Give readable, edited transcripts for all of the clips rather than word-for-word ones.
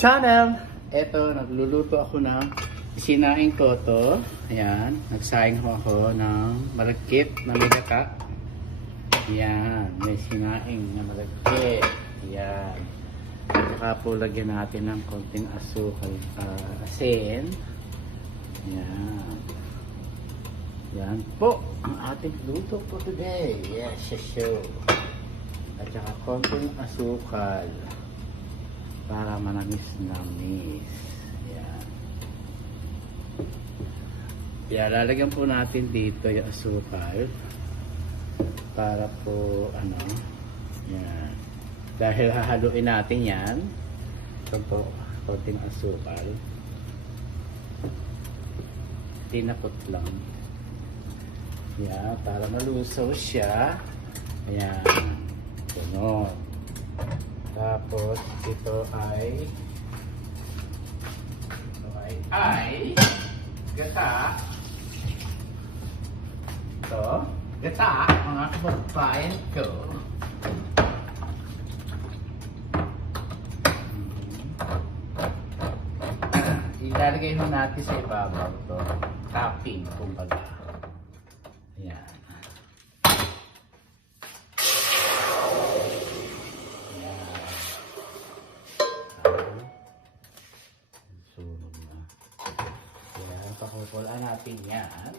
channel! Eto, nagluluto ako ng sinaing ko to. Ayan, nagsaing ako ng malagkit na may gata. Ayan, may sinaing na malagkit. Ayan. Saka po lagyan natin ng konting asukal, asin. Ayan. Yan po ang ating luto po today. Yes, sure. At saka konting asukal para manamis-namis. Yan. Yan, lalagyan po natin dito yung asukal para po yan. Dahil hahaluin natin yan. Ito po, konting asukal. Tinapot lang. Yan, para malusaw siya. Ayan. Ganon. Tapos, ito ay gata. Ito, gata, mga kababayan ko. Ilalagay mo natin sa ibabaw ito. Topping, kumbaga. Ayan. Sunod na. Ayan, pakukulaan natin yan.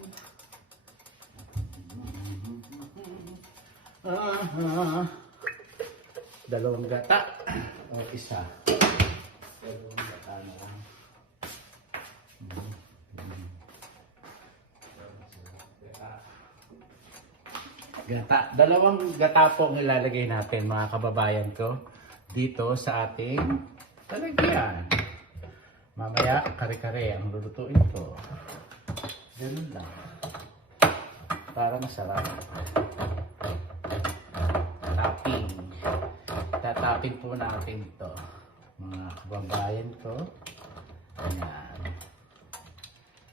Dalawang gata. O isa. Dalawang gata na lang. Gata. Dalawang gata po ang ilalagay natin, mga kababayan ko, dito sa ating talagyan. Mamaya, kare-kare ang lulutuin ko. Ganun lang. Para masarap. Topping. Tatapping po natin ito, mga kababayan ko. Ayan.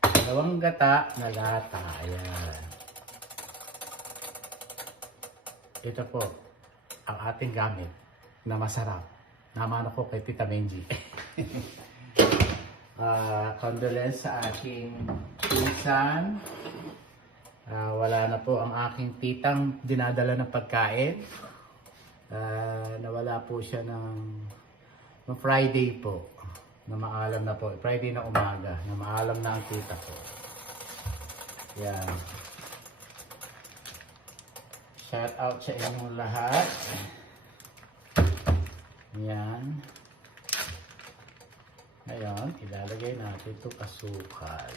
Dalawang gata na lata. Ayan. Ito po ang ating gamit na masarap. Namano ko kay Tita Menji. Condolence sa aking pinsan. Wala na po ang aking titang dinadala ng pagkain. Nawala po siya ng Friday po. Na maalam na po. Friday na umaga. Na maalam na ang tita ko. Yan. Shout out sa inyong lahat. Yan. Ngayon, ilalagay natin ito asukal.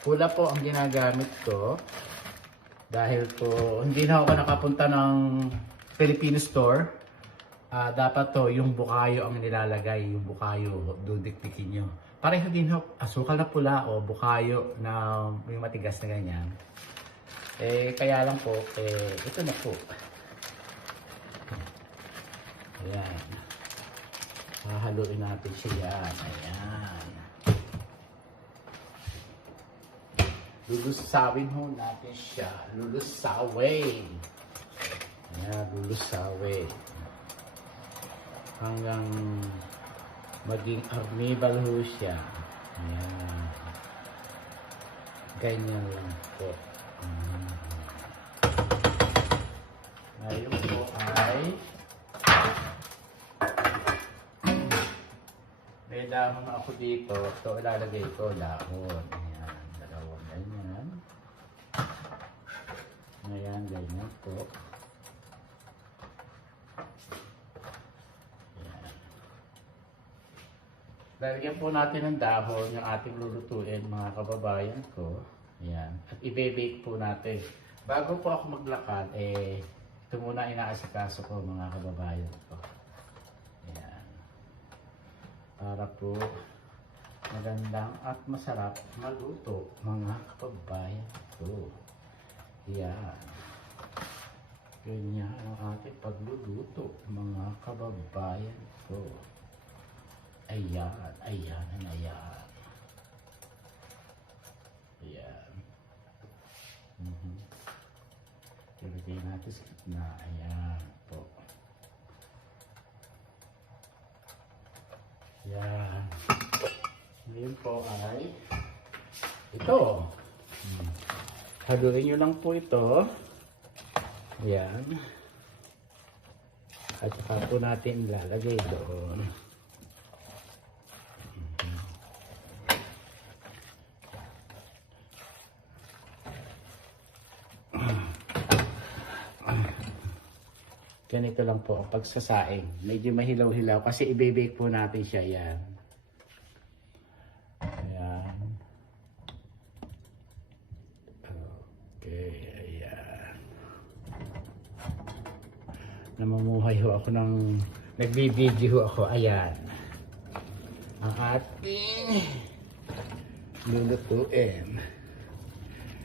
Pula po ang ginagamit ko. Dahil po, hindi na ako nakapunta ng Filipino store. Dapat to, yung bukayo ang nilalagay. Yung bukayo, dudikdikin nyo. Pareho din ho, asukal na pula o bukayo na yung matigas na ganyan. Kaya lang po, ito na po. Ayan. Hahaluin natin siya. Ayan. Lulusawin ho natin siya. Lulusawin. Ayan, lulusawin. Hanggang maging arnibal ho siya. Ayan. Ganyan lang po. Ngayon po ay may dahon ako dito. Ito ilalagay ko dahon. Ayan. Dalawang ganyan. Ayan, ganyan po. Lalagyan po natin ng dahon yung ating lulutuin, mga kababayan ko. Ayan. At i-bake po natin. Bago po ako maglakad, ito muna inaasikaso ko, mga kababayan ko. Ayan. Para po magandang at masarap maluto, mga kababayan ko. Ayan. Ganyan ang ating pagluluto, mga kababayan ko. Ayan, ayan, ayan. Ayan. Ilagay natin sa gitna. Ayan po. Yan. Ngayon po ay ito. Haluin nyo lang po ito. Yan. At saka po natin ilalagay doon. Ganito lang po ang pagsasaing. Medyo mahilaw-hilaw kasi i-bake po natin siya. Yan. Ayan. Okay. Ayan. Namumuhay ho ako ng... Nagbibideo ho ako. Ayan. Ang ating lulutuin.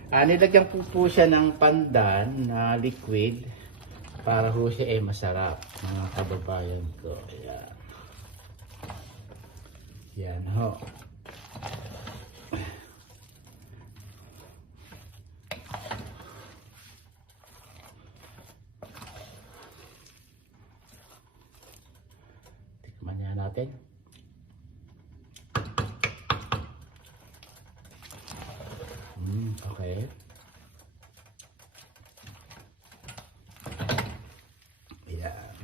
Nilagyan po siya ng pandan na liquid para ho siya masarap, mga kababayan ko. Ayan. Yan ho. Tikman niya natin. Okay. Ayan.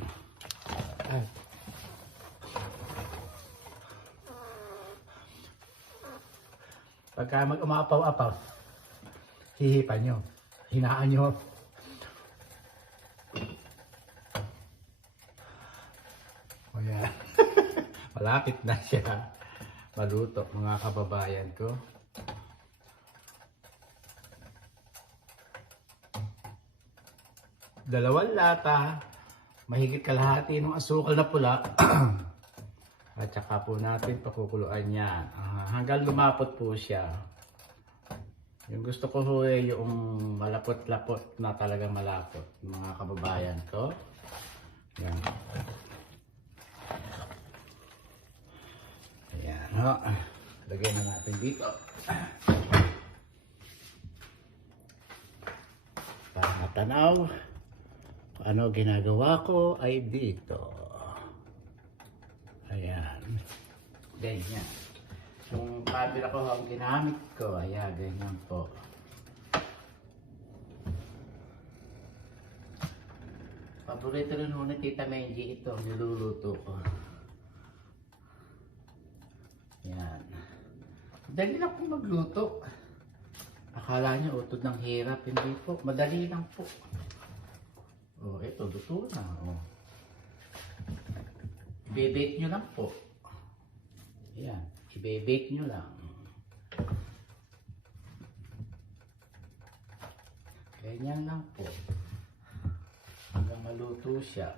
Pagka mag-umapaw-apaw, hihipan nyo. Hinaan nyo. Ayan. Malapit na siya maluto, mga kababayan ko. Dalawang lata, mahigit kalahati ng asukal na pula. At saka po natin pakukuluan yan. Hanggang lumapot po siya. Yung gusto ko ho yung malapot-lapot na talagang malapot, mga kababayan ko. Yan. Ayan ho. Lagyan na natin dito. Para matanaw. Ano ginagawa ko ay dito. Ayan. Ganyan. Yung camera ko ang ginamit ko. Ayan, ganyan po. Paborito rin ho ni Tita Menji ito. Niluluto ko. Ayan. Dali lang po magluto. Akala niyo utod ng hirap. Hindi po. Madali lang po. Oh, ito, luto na. Oh. I-bake nyo lang po. Ayan, i-bake nyo lang. Ganyan lang po. Hanggang maluto siya.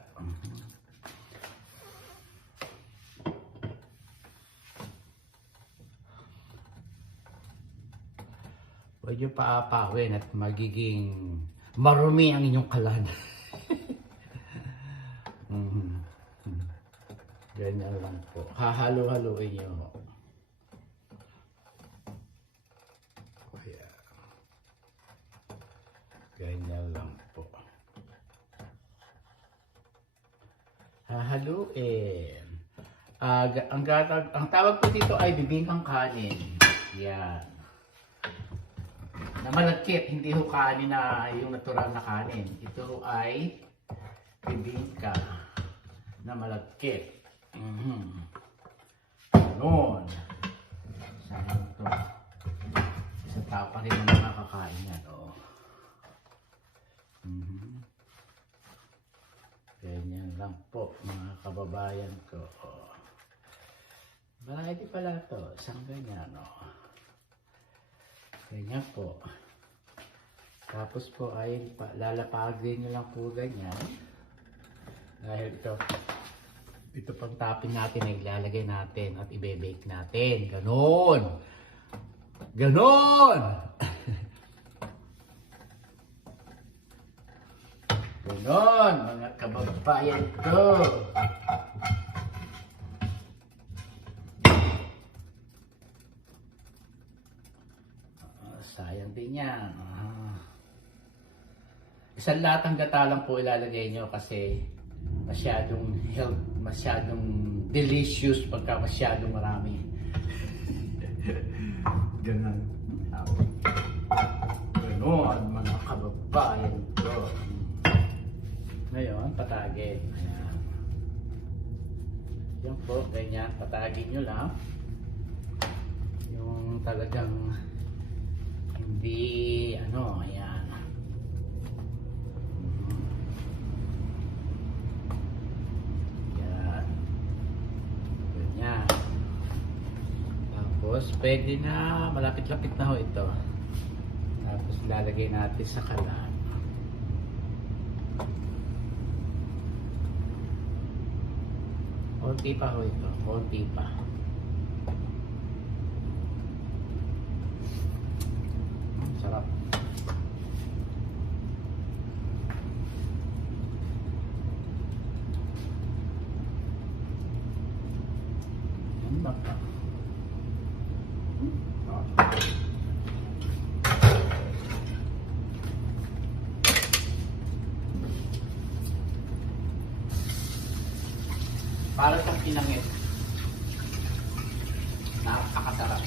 Huwag nyo paapawin at magiging marumi ang inyong kalan. Ganyan lang po. Hahalo-haloin nyo. Ayan. Ganyan lang po. Hahaluin. Ang tawag po dito ay bibingkang kanin. Yan. Na malagkit. Hindi ho kanin na yung natural na kanin. Ito ay bibingka na malagkit. Ganon. Sayang ito. Isang tao pa rin ang nakakain yan. Oh. Ganyan lang po, mga kababayan ko. Oh. Variety pala ito. Isang ganyan. Oh. Ganyan po. Tapos po ay lalapagin nyo lang po ganyan. Dahil ito pang topping natin ay ilalagay natin at i-bake natin. Ganon! Ganon! Ganon, mga kababayan ko. Sayang din yan. Isang latang gata lang po ilalagay nyo kasi masyadong delicious pagka masyadong marami. Ganun. Ganon, mga kababayan ko. Ngayon, patagin. Ayan. Yan po, ganyan. Patagin nyo lang. Yung talagang hindi, ano, ayan. Yan. Ganyan. Tapos, pwede na, malapit-lapit na ho ito. Tapos, lalagay natin sa kalan. Konti pa ho ito. Konti pa. Sarap. Yan ba pa? Para siyang pinangit. Napakasarap.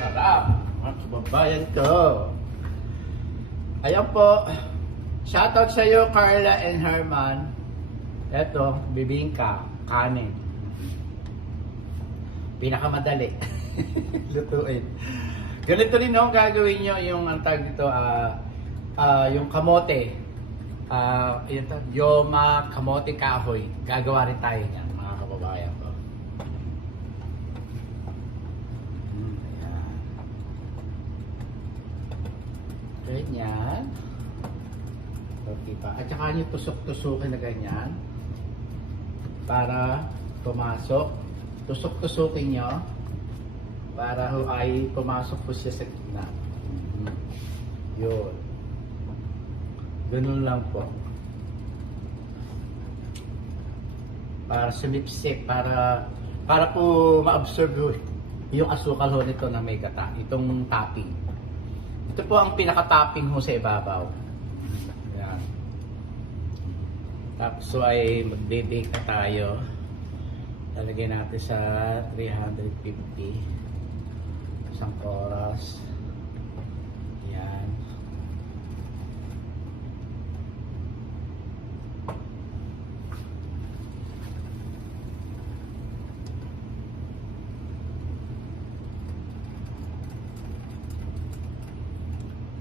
Sarap. Mga kababayan ko. Ayan po. Shoutout sa iyo, Carla and Herman. Eto, bibingka, kanin. Pinakamadali. Lutuin. Ganito rin ang gagawin nyo yung ang tawag dito, yung kamote. Yoma, kamote, kahoy. Gagawa rin tayo niyan, mga kababayan ko. Ayan. Ganyan. At saka nyo tusok-tusukin na ganyan. Para pumasok. Tusok-tusukin nyo. Para ho ay pumasok po siya sa gitna. Yun. Ganun lang po. Para sumipsip, para po ma-absorb yung asukal ho nito na may gata. Itong topping. Ito po ang pinaka-topping ho sa ibabaw. Yan. Tapos so ay magbe-bake na tayo. Lalagay natin sa 350. Isang oras. Yan.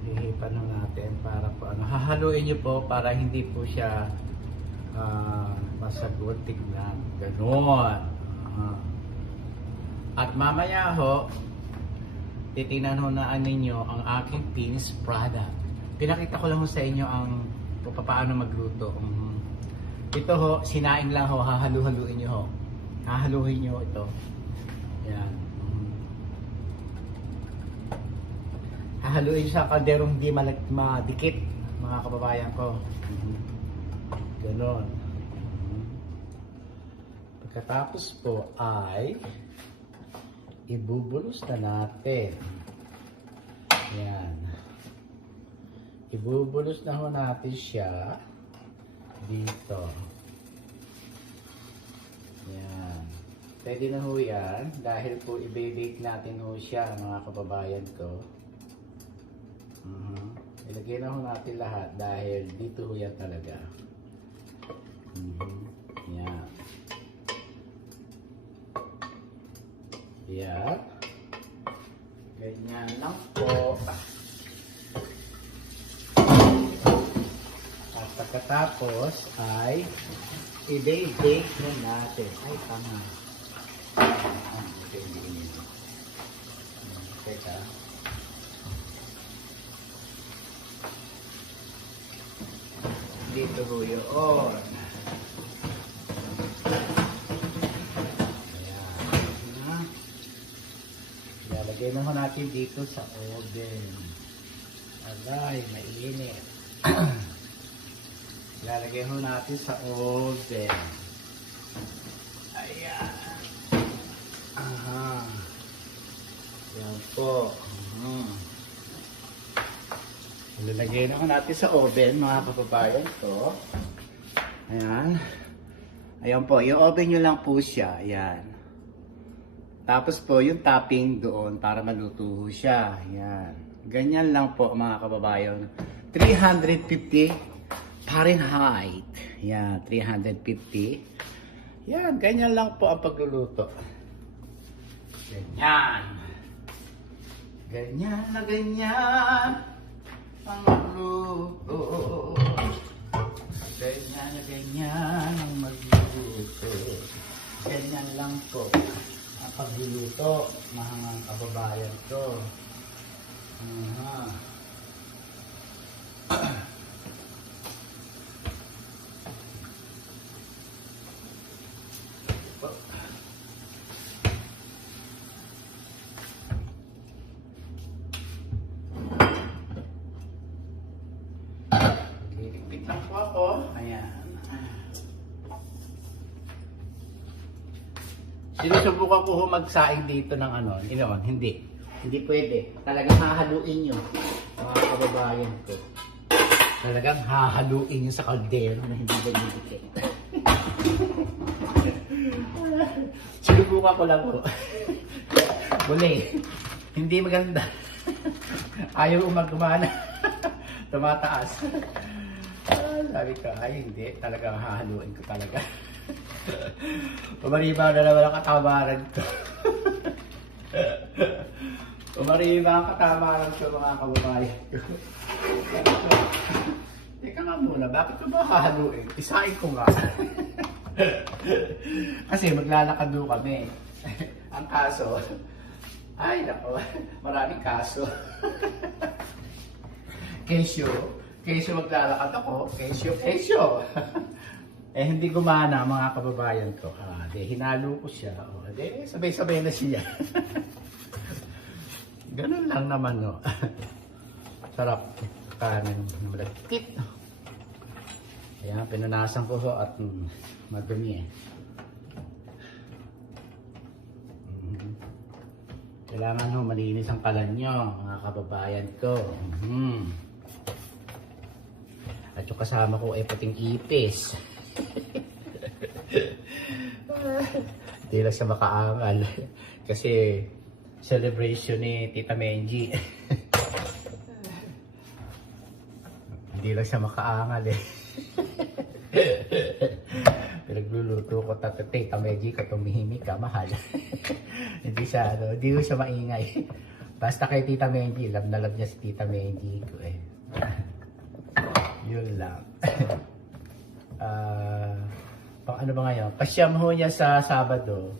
Hihipan lang natin para po ano. Hahaluin nyo po para hindi po siya masagot tignan. Ganon. At mamaya ho, titingnan ho na ninyo ang aking finished product. Pinakita ko lang ho sa inyo ang paano magluto. Ito ho, sinaing lang ho, hahalu-haluin nyo ho. Hahaluin nyo ito. Yan. Hahaluin sa kalderong di madikit, mga kababayan ko. Ganon. Pagkatapos po ay ibubulos na natin. Yan. Ibubulos na ho natin siya dito. Yan. Pwede na ho yan dahil po i-bake natin ho siya, mga kababayan ko. Ilagay na ho natin lahat dahil dito ho yan talaga. Yan. Yan. Ganyan lang po. At pagkatapos ay i-bake na natin. Ay, tama. Teka. Dito ho yun. Lagay na ho natin dito sa oven. Alay, mainit. Lalagay ho natin sa oven. Ayan. Aha. Yan po. Ilalagay naman natin sa oven, mga kababayan ko. Ayan. Ayan po, yung oven nyo lang po siya. Ayan. Tapos po, yung topping doon para maluto siya. Ayan. Ganyan lang po, mga kababayan. 350 Fahrenheit. Ayan, 350. Ayan, ganyan lang po ang pagluluto. Ganyan. Ganyan na ganyan ang magluto. Ganyan na ganyan ang magluto. Ganyan lang po ang pagluluto, mga kababayan ko. Liligpit lang po ako. Ayan. Sinusubukan ko magsaing dito ng ano. Hindi. Hindi pwede. Talagang hahaluin nyo. Mga kababayan ko. Talagang hahaluin nyo sa kaldero na hindi ganyan. Sinubukan ko lang po. Muli. Hindi maganda. Ayaw umagumana. Tumataas. Sabi ko, ay hindi. Talagang hahaluin ko talaga. Umariba na naman ang katamaran ko. Umariba ang katamaran ko, mga kababayan ko. Teka nga muna, bakit ko ba hahaluin? Isain ko nga. Kasi maglalakad doon kami. Ang kaso, ay nako, maraming kaso. Kesyo maglalakad ako. Kesyo. Eh hindi gumana, mga kababayan ko. Hinalo ko siya. Sabay-sabay na siya. Ganun lang naman, no. Sarap. Kanin malagkit. Ayan, pinunasan ko ho at madumi eh. Kailangan ho malinis ang kalan nyo, mga kababayan ko. At yung kasama ko ay pating ipis. Hindi lang siya makaangal. Kasi celebration ni Tita Menji. Hindi lang siya makaangal eh. Pinagluluto ko, Tita Menji ka, tumihimik ka, mahal. Hindi ko siya maingay. Basta kay Tita Menji, love na love niya si Tita Menji ko eh. Yun lang. Ano ba ngayon? Pasyam ho niya sa Sabado.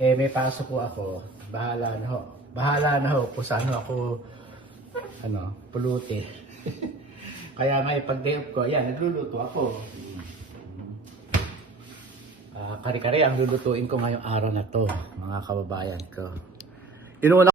Eh may pasok ko ako. Bahala na ho kung saan ako puluti. Kaya nga pag day off ko, yan, nagluluto ako. Kare-kare ang lulutuin ko ngayong araw na to, mga kababayan ko.